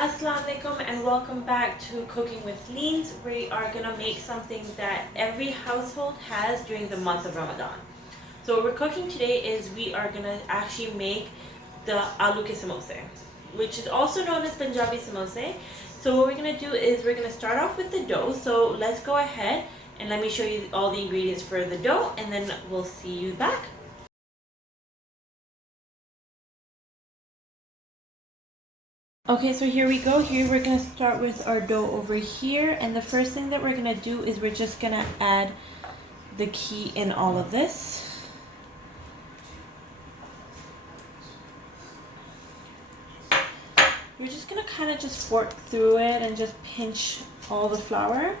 Assalamu alaikum and welcome back to Cooking with Leans. We are going to make something that every household has during the month of Ramadan. So what we're cooking today is we are going to actually make the aloo ke samosa, which is also known as Punjabi Samosa. So what we're going to do is we're going to start off with the dough. So let's go ahead and let me show you all the ingredients for the dough and then we'll see you back. Okay, so here we go. Here we're going to start with our dough over here. And the first thing that we're going to do is we're just going to add the key in all of this. We're just going to kind of just fork through it and just pinch all the flour.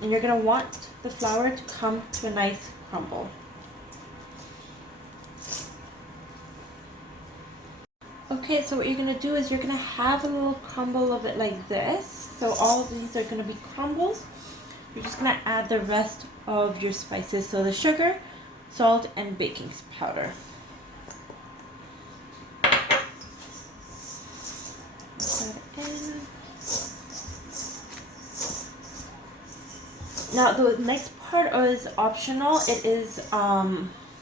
And you're going to want the flour to come to a nice crumble. Okay, so what you're going to do is you're going to have a little crumble of it like this. So all of these are going to be crumbles. You're just going to add the rest of your spices. So the sugar, salt, and baking powder. Put that in. Now the next part is optional. It is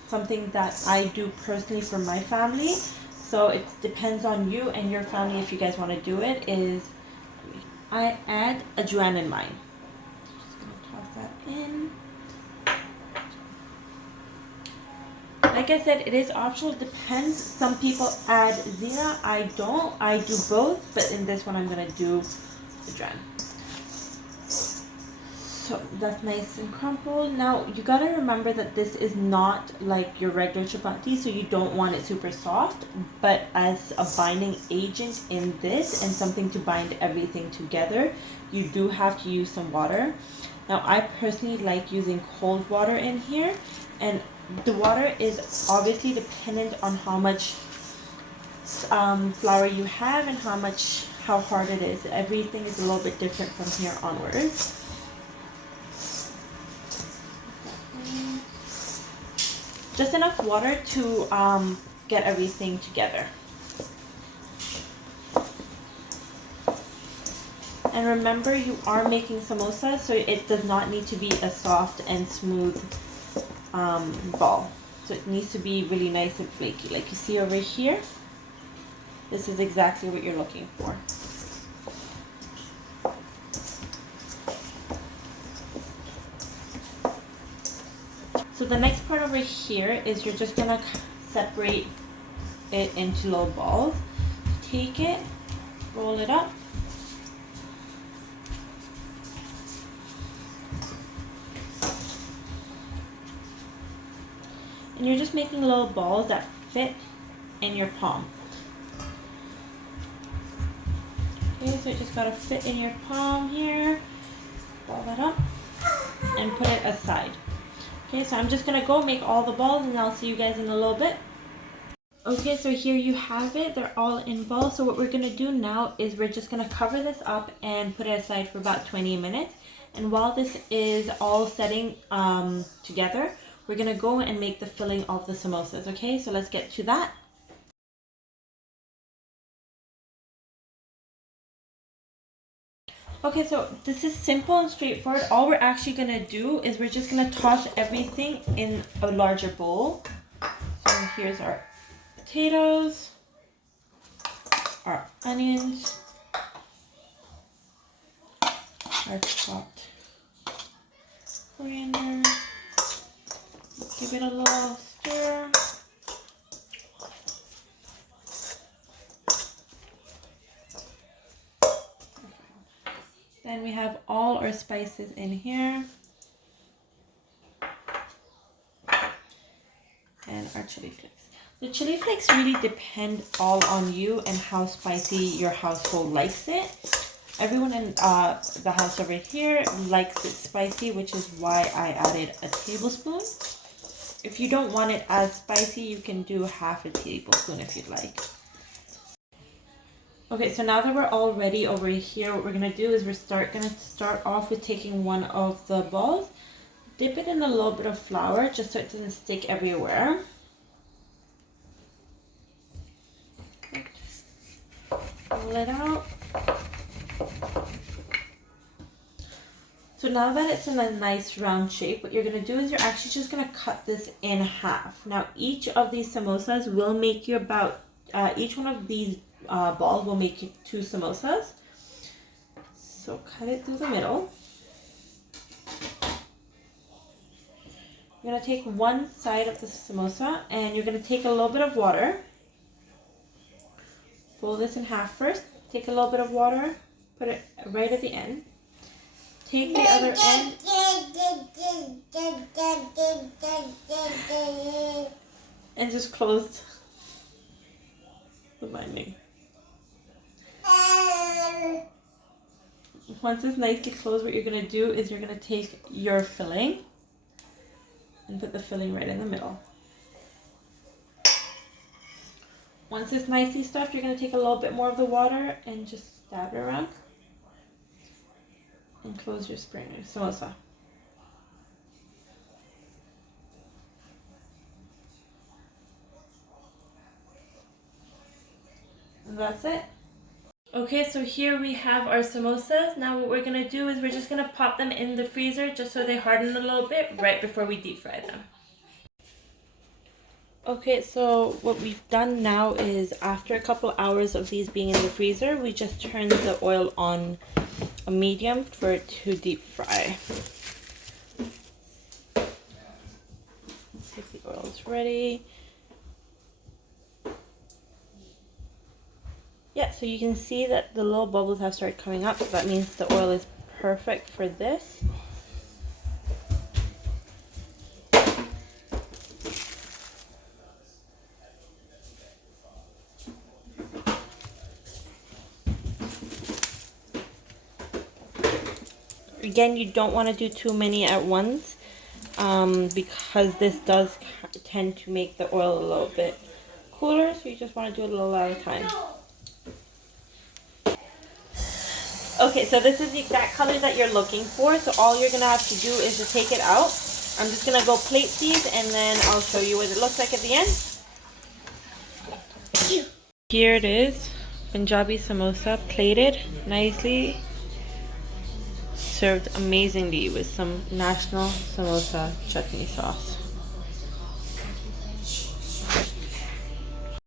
something that I do personally for my family. So it depends on you and your family if you guys want to do it. Is I add ajwain in mine. Just gonna toss that in. Like I said, it is optional. It depends. Some people add zina. I don't. I do both. But in this one, I'm gonna do ajwain. So that's nice and crumpled. Now you gotta remember that this is not like your regular chapati, so you don't want it super soft, but as a binding agent in this and something to bind everything together, you do have to use some water. Now I personally like using cold water in here, and the water is obviously dependent on how much flour you have and how hard it is. Everything is a little bit different from here onwards. Just enough water to get everything together. And remember, you are making samosa, so it does not need to be a soft and smooth ball. So it needs to be really nice and flaky. Like you see over here, this is exactly what you're looking for. So the next part over here is you're just gonna separate it into little balls. Take it, roll it up. And you're just making little balls that fit in your palm. Okay, so it just gotta fit in your palm here. Ball that up and put it aside. Okay, so I'm just gonna go make all the balls and I'll see you guys in a little bit. Okay, so here you have it. They're all in balls. So what we're gonna do now is we're just gonna cover this up and put it aside for about 20 minutes. And while this is all setting together, we're gonna go and make the filling of the samosas. Okay, so let's get to that. Okay, so this is simple and straightforward. All we're actually gonna do is we're just gonna toss everything in a larger bowl. So here's our potatoes, our onions, our chopped coriander. Give it a little stir. Then we have all our spices in here. And our chili flakes. The chili flakes really depend all on you and how spicy your household likes it. Everyone in the house over here likes it spicy, which is why I added a tablespoon. If you don't want it as spicy, you can do half a tablespoon if you'd like. Okay, so now that we're all ready over here, what we're gonna do is we're gonna start off with taking one of the balls, dip it in a little bit of flour just so it doesn't stick everywhere. Pull it out. So now that it's in a nice round shape, what you're going to do is you're actually just going to cut this in half. Now each of these samosas will make you about, each one of these balls will make you 2 samosas. So cut it through the middle. You're going to take one side of the samosa and you're going to take a little bit of water. Fold this in half first. Take a little bit of water, put it right at the end. Take the other end and just close the binding. Once it's nicely closed, what you're going to do is you're going to take your filling and put the filling right in the middle. Once it's nicely stuffed, you're going to take a little bit more of the water and just dab it around. And close your samosa. And that's it. Okay, so here we have our samosas. Now what we're going to do is we're just going to pop them in the freezer just so they harden a little bit right before we deep fry them. Okay, so what we've done now is after a couple hours of these being in the freezer, we just turn the oil on a medium for it to deep fry. Let's see if the oil is ready. Yeah, so you can see that the little bubbles have started coming up, so that means the oil is perfect for this. Again, you don't want to do too many at once because this does tend to make the oil a little bit cooler, so you just want to do it a little at a time. Okay, so this is the exact color that you're looking for, so all you're going to have to do is to take it out. I'm just going to go plate these and then I'll show you what it looks like at the end. Here it is, Punjabi Samosa, plated nicely, served amazingly with some national samosa chutney sauce.